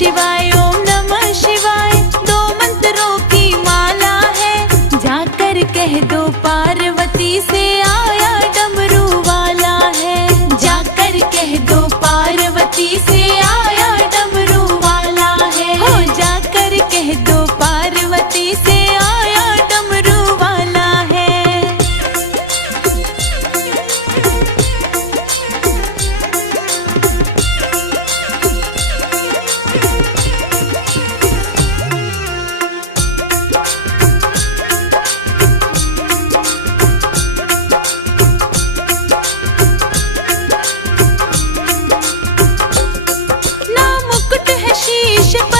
शिवाय ओम नमः शिवाय, दो मंत्रों की माला है। जाकर कह दो पार्वती से आया डमरू वाला है। जाकर कह दो पार्वती से आया डमरू वाला है। हो जाकर कह दो पार्वती से आया डमरू वाला है। ना मुकुट है शीश पर